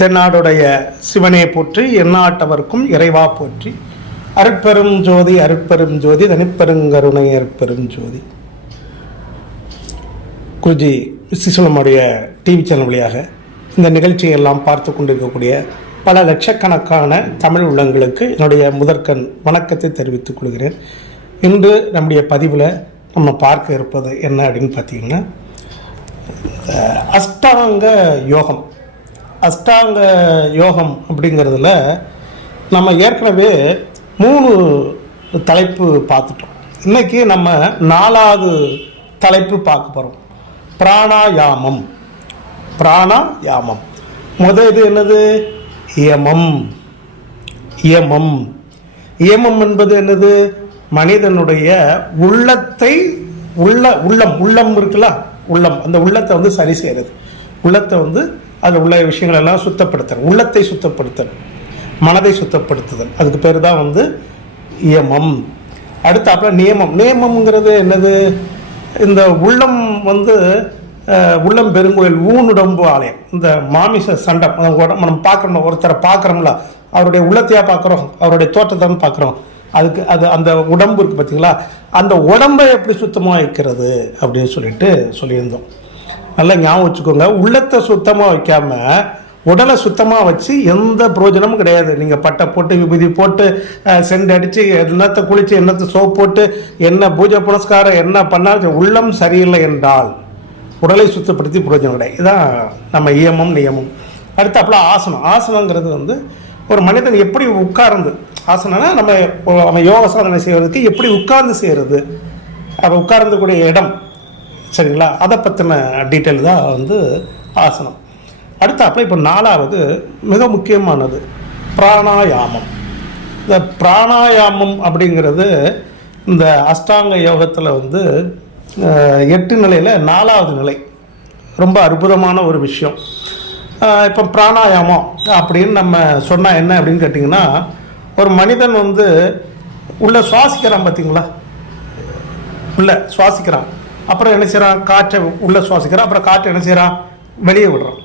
தென்னாடுடைய சிவனே போற்றி எந்நாட்டவர்க்கும் இறைவா போற்றி. அருட்பெரும் ஜோதி அருட்பெரும் ஜோதி தனிப்பெருங்கருணை அருட்பெரும் ஜோதி. குருஜி சிசுலமுடைய டிவி சேனல் வழியாக இந்த நிகழ்ச்சியெல்லாம் பார்த்து கொண்டிருக்கக்கூடிய பல லட்சக்கணக்கான தமிழ் உள்ளங்களுக்கு என்னுடைய முதற்கண் வணக்கத்தை தெரிவித்துக் கொள்கிறேன். இன்று நம்முடைய பதிவில் நம்ம பார்க்க இருப்பது என்ன அப்படின்னு பார்த்தீங்கன்னா அஷ்டாங்க யோகம். அஷ்டாங்க யோகம் அப்படிங்கிறதுல நம்ம ஏற்கனவே மூணு தலைப்பு பார்த்துட்டோம். இன்னைக்கு நம்ம நாலாவது தலைப்பு பார்க்க போகிறோம் பிராணாயாமம். பிராணாயாமம். முதல் இது என்னது? யமம். யமம். யமம் என்பது என்னது? மனிதனுடைய உள்ளத்தை உள்ள உள்ளம் உள்ளம் இருக்குல்ல? உள்ளம். அந்த உள்ளத்தை வந்து சரி செய்கிறது உள்ளத்தை வந்து அதில் உள்ள விஷயங்கள் எல்லாம் சுத்தப்படுத்தல் உள்ளத்தை சுத்தப்படுத்தல் மனதை சுத்தப்படுத்துதல். அதுக்கு பேர் தான் வந்து இயமம். அடுத்தாப்புல நியமம். நியமம்ங்கிறது என்னது? இந்த உள்ளம் வந்து உள்ளம் பெருங்கோயில் ஊனுடம்பு ஆலயம். இந்த மாமிச சண்டம் உடம்பு நம்ம பார்க்குறோம் ஒருத்தரை பார்க்குறோம்ல அவருடைய உள்ளத்தையாக பார்க்குறோம் அவருடைய தோற்றத்தை பார்க்குறோம். அதுக்கு அது அந்த உடம்பு இருக்குது பார்த்தீங்களா அந்த உடம்பை எப்படி சுத்தமாக வைக்கிறது அப்படின்னு சொல்லிட்டு சொல்லியிருந்தோம். நல்லா ஞாபகம் வச்சுக்கோங்க. உள்ளத்தை சுத்தமாக வைக்காம உடலை சுத்தமாக வச்சு எந்த பிரயோஜனமும் கிடையாது. நீங்கள் பட்டை போட்டு விபூதி போட்டு சென்ட் அடித்து என்னத்தை குளித்து என்னத்தை சோப் போட்டு என்ன பூஜை புனஸ்காரம் என்ன பண்ணாலும் உள்ளம் சரியில்லை என்றால் உடலை சுத்தப்படுத்தி பிரயோஜனம் கிடையாது. இதுதான் நம்ம இயமம் நியமம். அடுத்தாப்புல ஆசனம். ஆசனங்கிறது வந்து ஒரு மனிதன் எப்படி உட்கார்ந்து ஆசனம்னா நம்ம நம்ம யோக சாதனை செய்வதற்கு எப்படி உட்கார்ந்து செய்கிறது அப்போ உட்கார்ந்து கூடிய இடம். சரிங்களா? அதை பற்றின டீட்டெயில் தான் வந்து ஆசனம். அடுத்தாப்புல இப்போ நாலாவது மிக முக்கியமானது பிராணாயாமம். இந்த பிராணாயாமம் அப்படிங்கிறது இந்த அஷ்டாங்க யோகத்தில் வந்து எட்டு நிலையில் நாலாவது நிலை. ரொம்ப அற்புதமான ஒரு விஷயம். இப்போ பிராணாயாமம் அப்படின்னு நம்ம சொன்னால் என்ன அப்படின்னு கேட்டிங்கன்னா ஒரு மனிதன் வந்து உள்ளே சுவாசிக்கிறான் பார்த்தீங்களா உள்ள சுவாசிக்கிறான். அப்புறம் என்ன செய்கிறான் காற்றை உள்ளே சுவாசிக்கிறான் அப்புறம் காற்றை என்ன செய்கிறான் வெளியே விடுறான்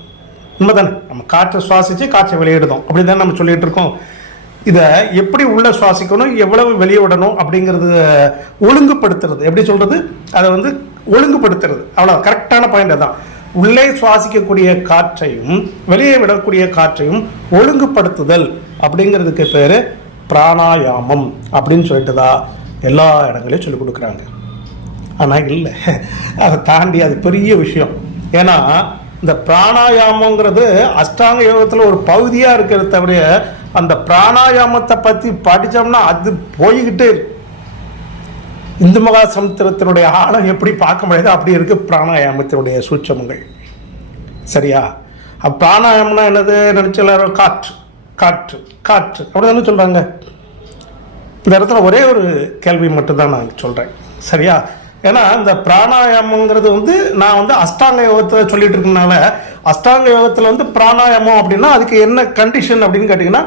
உண்மைதானே? நம்ம காற்றை சுவாசித்து காற்றை வெளியிடுதோம் அப்படி தான் நம்ம சொல்லிகிட்டு இருக்கோம். இதை எப்படி உள்ளே சுவாசிக்கணும்? எவ்வளவு வெளியே விடணும்? அப்படிங்கிறது ஒழுங்குபடுத்துறது. எப்படி சொல்கிறது அதை வந்து ஒழுங்குபடுத்துறது. அவ்வளோ கரெக்டான பாயிண்ட் தான் உள்ளே சுவாசிக்கக்கூடிய காற்றையும் வெளியே விடக்கூடிய காற்றையும் ஒழுங்குபடுத்துதல் அப்படிங்கிறதுக்கு பேர் பிராணாயாமம் அப்படின்னு சொல்லிட்டு தான் எல்லா இடங்களையும் சொல்லிக் கொடுக்குறாங்க. ஆனால் இல்லை. அதை தாண்டி அது பெரிய விஷயம். ஏன்னா இந்த பிராணாயாமங்கிறது அஷ்டாங்க யோகத்தில் ஒரு பகுதியாக இருக்கிறத தவிர அந்த பிராணாயாமத்தை பற்றி படித்தோம்னா அது போய்கிட்டே இந்து மகா சமுத்திரத்தினுடைய ஆழம் எப்படி பார்க்க முடியாது அப்படி இருக்கு பிராணாயாமத்தினுடைய சூட்சமங்கள். சரியா? அப்ப பிராணாயாமம்னா என்னது? நினச்சல காற்று காற்று காற்று. அப்படிதானே சொல்கிறாங்க இந்த இடத்துல ஒரே ஒரு கேள்வி மட்டும்தான் நான் சொல்கிறேன் சரியா? ஏன்னா இந்த பிராணாயாமங்கிறது வந்து நான் வந்து அஷ்டாங்க யோகத்தை சொல்லிட்டு இருக்கனால அஷ்டாங்க யோகத்தில் வந்து பிராணாயாமம் அப்படின்னா அதுக்கு என்ன கண்டிஷன் அப்படின்னு கேட்டிங்கன்னா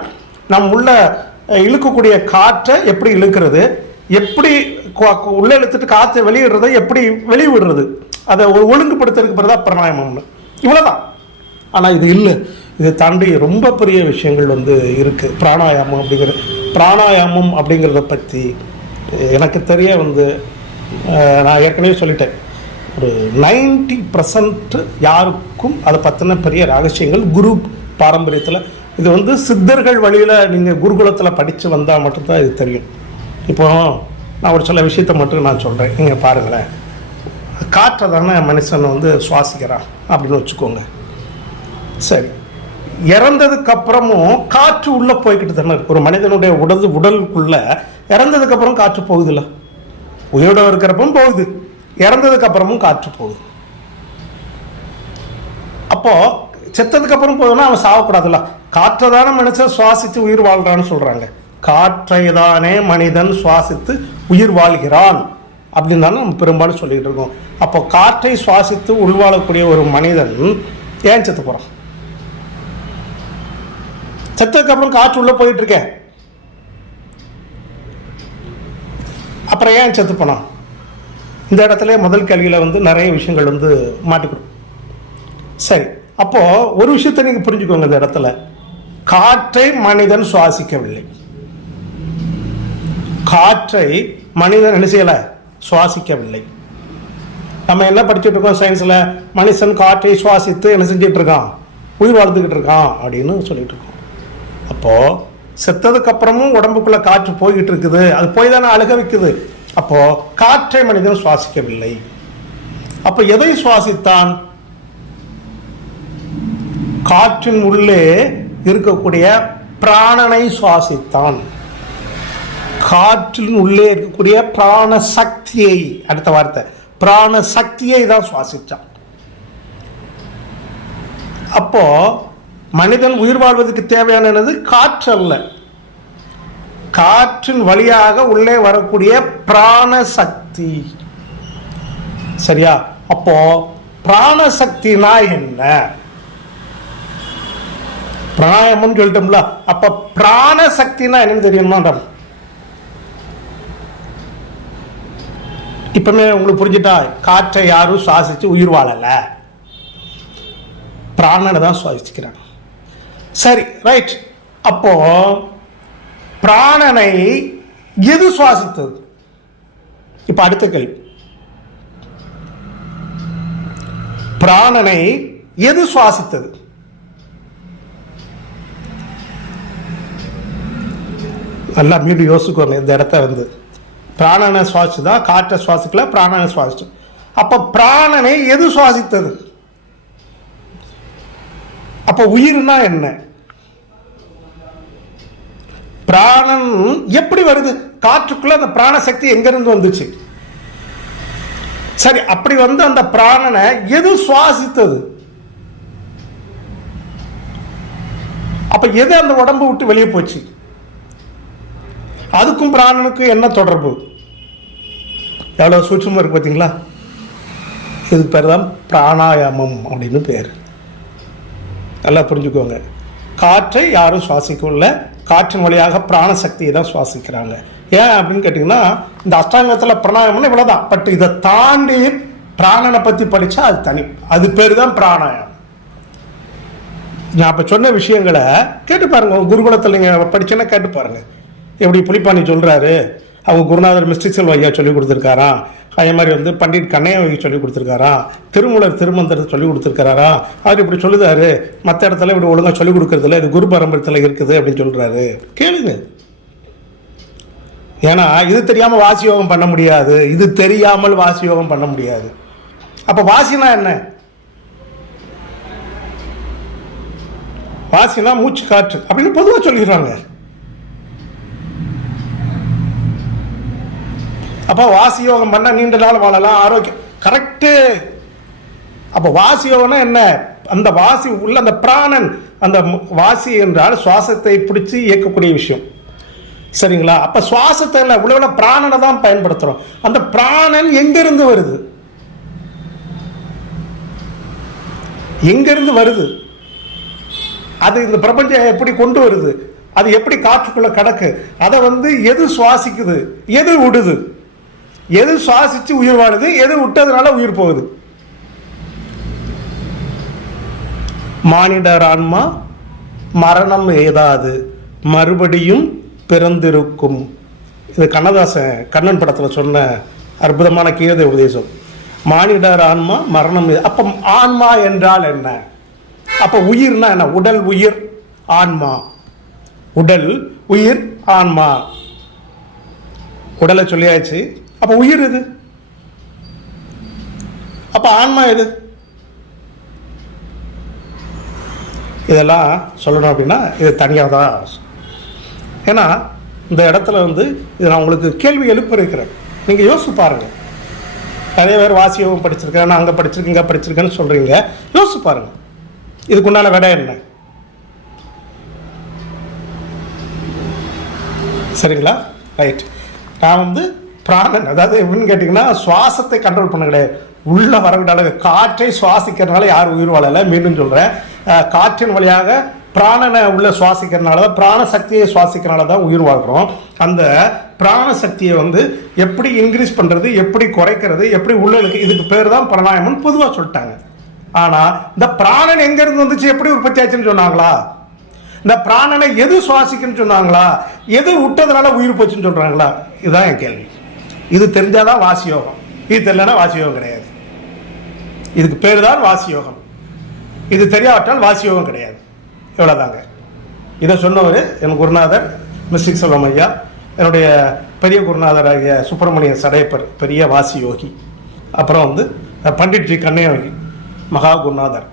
நம்ம உள்ள இழுக்கக்கூடிய காற்றை எப்படி இழுக்கிறது எப்படி கு- உள்ள இழுத்துட்டு காற்றை வெளியிடுறதை எப்படி வெளியே விடுறது அதை ஒரு ஒழுங்குபடுத்துறதுக்கு பிறகு தான் பிராணாயாமம்னு. இவ்வளோதான் ஆனால் இது இல்லை. இதை தாண்டி ரொம்ப பெரிய விஷயங்கள் வந்து இருக்குது பிராணாயாமம் அப்படிங்கிற பிராணாயாமம் அப்படிங்கிறத பற்றி எனக்கு தெரிய வந்து நான் ஏற்கனவே சொல்லிட்டேன். ஒரு நைன்டி பர்சன்ட் யாருக்கும் அதை பற்றின பெரிய ரகசியங்கள் குரு பாரம்பரியத்தில். இது வந்து சித்தர்கள் வழியில் நீங்கள் குருகுலத்தில் படித்து வந்தால் மட்டும்தான் இது தெரியும். இப்போ நான் ஒரு சில விஷயத்தை மட்டும் நான் சொல்கிறேன் நீங்கள் பாருங்களேன். காற்றை தானே மனுஷன் வந்து சுவாசிக்கிறான் அப்படின்னு வச்சுக்கோங்க. சரி. இறந்ததுக்கப்புறமும் காற்று உள்ளே போய்கிட்டு தானே இருக்கு. ஒரு மனிதனுடைய உடல் உடலுக்குள்ளே இறந்ததுக்கப்புறம் காற்று போகுதில்ல. உயிரோட இருக்கிறப்பவும் போகுது. இறந்ததுக்கு அப்புறமும் காற்று போகுது. அப்போது செத்ததுக்கு அப்புறம் போகுதுன்னா அவன் சாவக்கூடாதுல்ல காற்றை தானே மனுஷன் சுவாசித்து உயிர் வாழ்கிறான்னு சொல்கிறாங்க காற்றை தானே மனிதன் சுவாசித்து உயிர் வாழ்கிறான். அப்படின்னு தானே நம்ம பெரும்பாலும் சொல்லிட்டு இருக்கோம். அப்போ காற்றை சுவாசித்து உள்வாழக்கூடிய ஒரு மனிதன் ஏன் செத்து போகிறான் செத்ததுக்கு அப்புறம் காற்று உள்ளே போயிட்டு இருக்க அப்புறம் ஏன் செத்து போனான்? இந்த இடத்துல முதல் கேள்வியில் வந்து நிறைய விஷயங்கள் வந்து மாட்டிக்கணும் சரி அப்போது ஒரு விஷயத்தை நீங்கள் புரிஞ்சுக்கோங்க இந்த இடத்துல. காற்றை மனிதன் சுவாசிக்கவில்லை. காற்றை மனிதன் என்ன செய்யலை? சுவாசிக்கவில்லை. நம்ம என்ன படிச்சுட்டு இருக்கோம் சயின்ஸில் மனுஷன் காற்றை சுவாசித்து என்ன செஞ்சிட்ருக்கான் உயிர் வாழ்ந்துக்கிட்டு இருக்கான் அப்படின்னு சொல்லிட்டு இருக்கோம். அப்போது செத்ததுக்கு அப்புறமும் உடம்புக்குள்ள காற்று போய்கிட்டு இருக்குது அது போய் தானே அழுக வைக்குது அப்போ காற்றை மனிதன் சுவாசிக்கவில்லை. அப்ப எதை சுவாசித்தான்? காற்றின் உள்ளே இருக்கக்கூடிய பிராணனை சுவாசித்தான். காற்றின் உள்ளே இருக்கக்கூடிய பிராண சக்தியை அடுத்த வார்த்தை பிராண சக்தியை தான் சுவாசித்தான். அப்போ மனிதன் உயிர் வாழ்வதற்கு தேவையானது காற்று அல்ல. காற்றின் வழியாக உள்ளே வரக்கூடிய பிராண சக்தி சரியா? அப்போ பிராண சக்தினா என்ன? பிராணாயாமம்னு சொல்லிட்டோம்ல அப்ப பிராண சக்தினா என்னன்னு தெரியுமா? இப்பவுமே உங்களுக்கு புரிஞ்சுட்டா? காற்றை யாரும் சுவாசிச்சு உயிர் வாழல. பிராணனை தான் சுவாசிக்கிறாங்க சரி ரைட் அப்போ பிராணனை எது சுவாசித்தது? இப்ப அடுத்த கேள்வி. பிராணனை எது சுவாசித்தது? நல்லா மீண்டும் யோசிக்கணும் இந்த இடத்த வந்து. பிராணனை சுவாசிச்சுதா? காற்றை சுவாசிக்கல பிராணனை சுவாசிச்சு அப்ப பிராணனை எது சுவாசித்தது? அப்ப உயிர்னா என்ன? பிராணன் எப்படி வருது? காற்றுக்குள்ள அந்த பிராண சக்தி வந்துச்சு? சரி அப்படி வந்து அந்த பிராணனை எது சுவாசித்தது? அப்ப எது அந்த உடம்பு விட்டு வெளியே போச்சு? அதுக்கும் பிராணனுக்கும் என்ன தொடர்பு? எவ்வளவு சூட்சமா இருக்கு பார்த்தீங்களா இதுக்கு பேர் தான் பிராணாயாமம் அப்படின்னு பேர். நல்லா புரிஞ்சுக்கோங்க. காற்றை யாரும் சுவாசிக்கவில்லை. காற்றின் வழியாக பிராண சக்தியை தான் சுவாசிக்கிறாங்க. ஏன் அப்படின்னு கேட்டிங்கன்னா இந்த அஷ்டாங்கத்தில் பிராணாயாமம்னு இவ்வளோதான் பட் இதை தாண்டி பிராணனை பற்றி படித்தா அது தனி. அது பேர் தான் பிராணாயம் நான் இப்போ சொன்ன விஷயங்களை கேட்டு பாருங்க. குருகுலத்தில் நீங்கள் படிச்சேன்னா கேட்டு பாருங்க. எப்படி புலிப்பாணி சொல்கிறாரு அவங்க குருநாதர் மிஸ்டிக் செல்வ ஐயா சொல்லி கொடுத்துருக்காராம். அதே மாதிரி வந்து பண்டிட் கண்ணையாவை சொல்லி கொடுத்துருக்காரா? திருமூலர் திருமந்திரத்தை சொல்லி கொடுத்துருக்காரா அவர் இப்படி சொல்லுதாரு. மற்ற இடத்துல இப்படி ஒழுங்காக சொல்லி கொடுக்கறதில்ல. இது குரு பரம்பரத்தில் இருக்குது அப்படின்னு சொல்கிறாரு கேளுங்க. ஏன்னா இது தெரியாமல் வாசி யோகம் பண்ண முடியாது. இது தெரியாமல் வாசி யோகம் பண்ண முடியாது. அப்போ வாசினா என்ன? வாசினா மூச்சு காற்று அப்படின்னு பொதுவாக சொல்லிடுறாங்க. அப்போ வாசி யோகம் பண்ண நீண்ட நாள் வாழலாம். ஆரோக்கியம். கரெக்டு அப்போ வாசி யோகம்னா என்ன? அந்த வாசி உள்ள அந்த பிராணன் அந்த வாசி என்றால் சுவாசத்தை பிடிச்சி இயக்கக்கூடிய விஷயம். சரிங்களா? அப்போ சுவாசத்தை இல்லை உள்ள பிராணனை தான் பயன்படுத்துகிறோம் அந்த பிராணன் எங்கிருந்து வருது? எங்கிருந்து வருது? அது இந்த பிரபஞ்சம் எப்படி கொண்டு வருது? அது எப்படி காற்றுக்குள்ளே கிடக்கு? அதை வந்து எது சுவாசிக்குது? எது விடுது? எது சுவாசிச்சு உயிர் வாழுது எது விட்டதுனால உயிர் போகுது? மானிடர் ஆன்மா மரணம் ஏதாது மறுபடியும் பிறந்திருக்கும். இது கண்ணதாசன் கண்ணன் படத்தில் சொன்ன அற்புதமான கீழதை உபதேசம். மானிடர் ஆன்மா மரணம் அப்போ ஆன்மா என்றால் என்ன? அப்போ உயிர்னா என்ன? உடல் உயிர் ஆன்மா. உடல் உயிர் ஆன்மா. உடலை சொல்லியாச்சு. அப்போ உயிர் எது? அப்போ ஆன்மா எது? இதெல்லாம் சொல்லணும் அப்படின்னா இது தனியாக தான் ஏன்னா இந்த இடத்துல வந்து இது நான் உங்களுக்கு கேள்வி எழுப்பிருக்கிறேன் நீங்கள் யோசிச்சு பாருங்கள் நிறைய பேர் வாசியவும் படிச்சிருக்கேன் நான் அங்கே படிச்சிருக்கேன் இங்கே படிச்சிருக்கேன்னு சொல்கிறீங்க யோசிச்சு பாருங்கள் இதுக்குண்டான விடை என்ன? சரிங்களா? ரைட் நான் வந்து பிராணன். அதாவது எப்படின்னு கேட்டிங்கன்னா சுவாசத்தை கண்ட்ரோல் பண்ண கிடையாது உள்ள வரக்கூடிய அளவு காற்றை சுவாசிக்கிறதுனால யாரும் உயிர் வாழலை. மீண்டும் சொல்கிறேன் காற்றின் வழியாக பிராணனை உள்ள சுவாசிக்கிறதுனால தான் பிராண சக்தியை சுவாசிக்கிறனால தான் உயிர் வாழ்கிறோம் அந்த பிராண சக்தியை வந்து எப்படி இன்க்ரீஸ் பண்ணுறது எப்படி குறைக்கிறது எப்படி உள்ளலுக்கு இதுக்கு பேர் தான் பிராணாயாமம்னு பொதுவாக சொல்லிட்டாங்க. ஆனால் இந்த பிராணன் எங்கேருந்து வந்துச்சு எப்படி உற்பத்தி ஆச்சுன்னு சொன்னாங்களா? இந்த பிராணனை எது சுவாசிக்குன்னு சொன்னாங்களா? எது விட்டதுனால உயிர் போச்சுன்னு சொல்கிறாங்களா இதுதான் என் கேள்வி. இது தெரிஞ்சாதான் வாசி யோகம் இது தெரியலனா வாசி யோகம் கிடையாது. இதுக்கு பேர் தான் வாசி யோகம் இது தெரியாவிட்டால் வாசி யோகம் கிடையாது. இவ்வளோதாங்க இதை சொன்னவர் என் குருநாதர் மிஸ்டிக் செல்வம் ஐயா. என்னுடைய பெரிய குருநாதர் ஆகிய சுப்பிரமணிய சடையப்பர் பெரிய வாசி யோகி. அப்புறம் வந்து பண்டிட் ஜி கண்ணையோகி மகா குருநாதர்.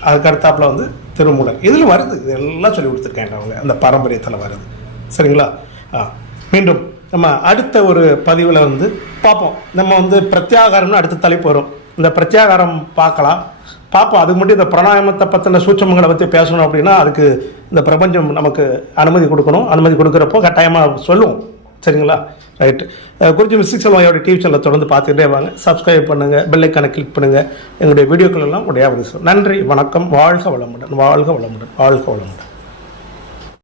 அதுக்கு அடுத்தாப்புல வந்து திருமூலர். இதில் வருது. இதெல்லாம் சொல்லி கொடுத்துருக்காங்க அவங்க. அந்த பாரம்பரியத்தில் வருது. சரிங்களா? ஆ. மீண்டும் நம்ம அடுத்த ஒரு பதிவில் வந்து பார்ப்போம். நம்ம வந்து பிரத்யாகாரம்னு அடுத்த தலைப்பு வரும். இந்த பிரத்யாகாரம் பார்க்கலாம். பார்ப்போம். அதுக்கு மட்டும் இந்த பிராணாயாமத்தை பற்றின சூட்சமங்களை பற்றி பேசணும் அப்படின்னா அதுக்கு இந்த பிரபஞ்சம் நமக்கு அனுமதி கொடுக்கணும். அனுமதி கொடுக்குறப்போ கட்டாயமாக சொல்லுவோம். சரிங்களா? ரைட்டு குருஜி மிஸ்டிக் செல்வாயோட டிவி சேனலை தொடர்ந்து பார்த்துக்கிட்டே வாங்க. சப்ஸ்கிரைப் பண்ணுங்கள் பெல்லைக்கான கிளிக் பண்ணுங்கள் எங்களுடைய வீடியோக்கள் எல்லாம் உடையாவது நன்றி. வணக்கம். வாழ்க வளமுடன். வாழ்க வளமுடன். வாழ்க வளமுடன்.